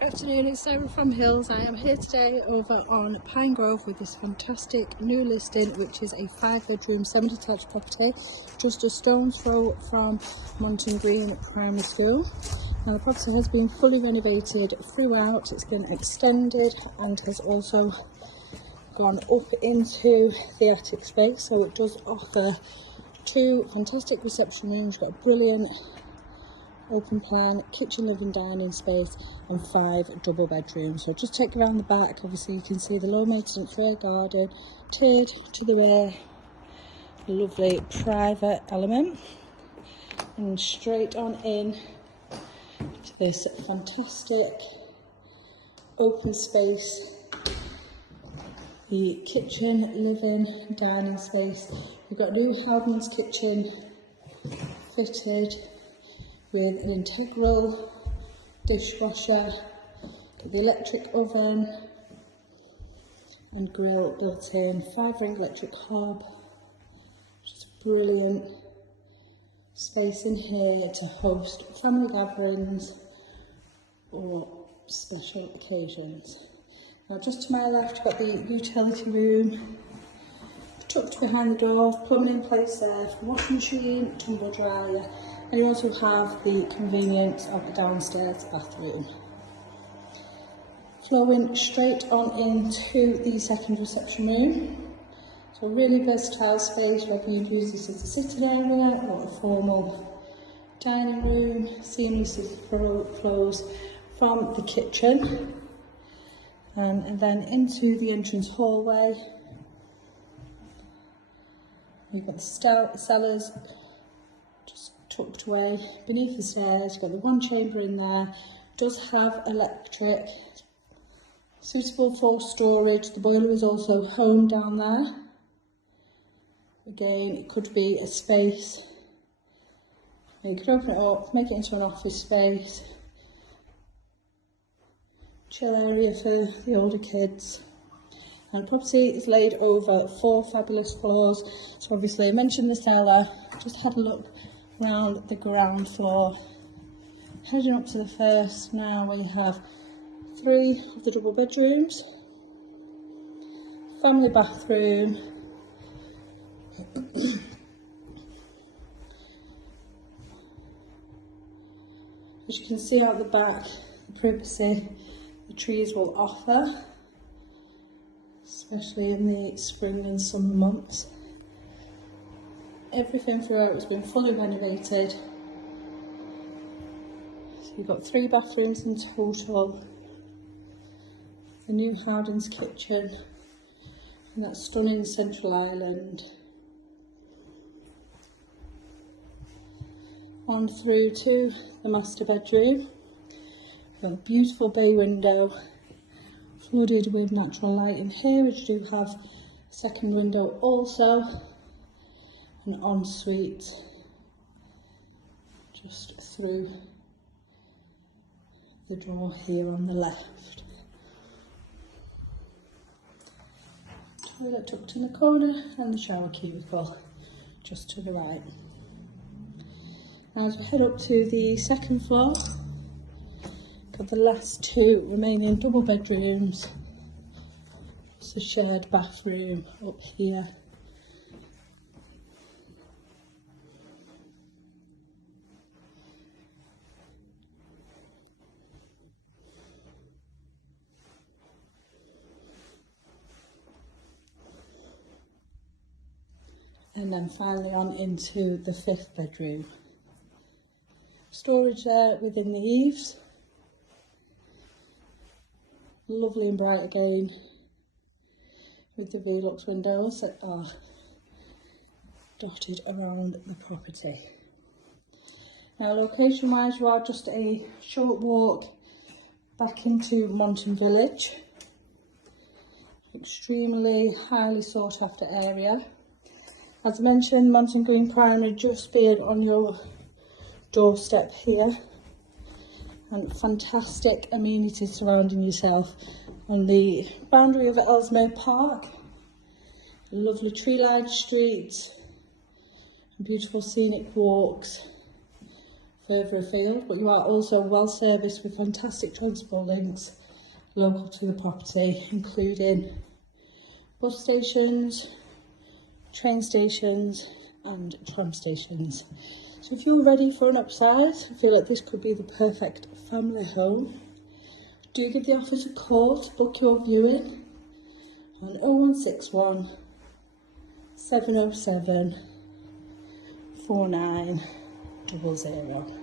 Good afternoon, it's Sarah from Hills. I am here today over on Pine Grove with this fantastic new listing, which is a 5-bedroom semi-detached property just a stone's throw from Monton Green Primary School. Now the property has been fully renovated throughout, it's been extended and has also gone up into the attic space, so it does offer 2 fantastic reception rooms. Got a brilliant open plan kitchen, living, dining space and 5 double bedrooms. So just take you around the back. Obviously you can see the low maintenance rear garden tiered to the rear, a lovely private element, and straight on in to this fantastic open space, the kitchen, living, dining space. We've got a new Howden's kitchen fitted with an integral dishwasher, the electric oven and grill built in, 5-ring electric hob. Just brilliant space in here to host family gatherings or special occasions. Now just to my left you've got the utility room tucked behind the door, plumbing in place there, washing machine, tumble dryer. And you also have the convenience of the downstairs bathroom. Flowing straight on into the second reception room. So a really versatile space, whether you use this as a sitting area or a formal dining room. Seamlessly flows from the kitchen and then into the entrance hallway. You've got the cellars just tucked away beneath the stairs. You've got the 1 chamber in there, does have electric, suitable for storage. The boiler is also home down there. Again, it could be a space, you could open it up, make it into an office space, chill area for the older kids. And the property is laid over 4 fabulous floors. So obviously I mentioned the cellar, just had a look around the ground floor. Heading up to the first now, we have 3 of the double bedrooms, family bathroom, as you can see out the back, the privacy the trees will offer, especially in the spring and summer months. Everything throughout has been fully renovated. So you've got 3 bathrooms in total, the new Howden's kitchen and that stunning central island. On through to the master bedroom. You've got a beautiful bay window flooded with natural light in here, which do have a second window also. An ensuite just through the door here on the left. Toilet tucked in the corner and the shower cubicle just to the right. Now as we head up to the second floor, got the last 2 remaining double bedrooms. It's a shared bathroom up here. And then finally on into the 5th bedroom. Storage there within the eaves. Lovely and bright again with the Velux windows that are dotted around the property. Now location wise, you are just a short walk back into Monton Village. Extremely highly sought after area. As I mentioned, Monton Green Primary just being on your doorstep here, and fantastic amenities surrounding yourself on the boundary of Ellesmere Park. Lovely tree-lined streets, beautiful scenic walks further afield, but you are also well serviced with fantastic transport links local to the property, including bus stations, train stations and tram stations. So if you're ready for an upsize, I feel like this could be the perfect family home. Do give the office a call to book your viewing on 0161 707 4900.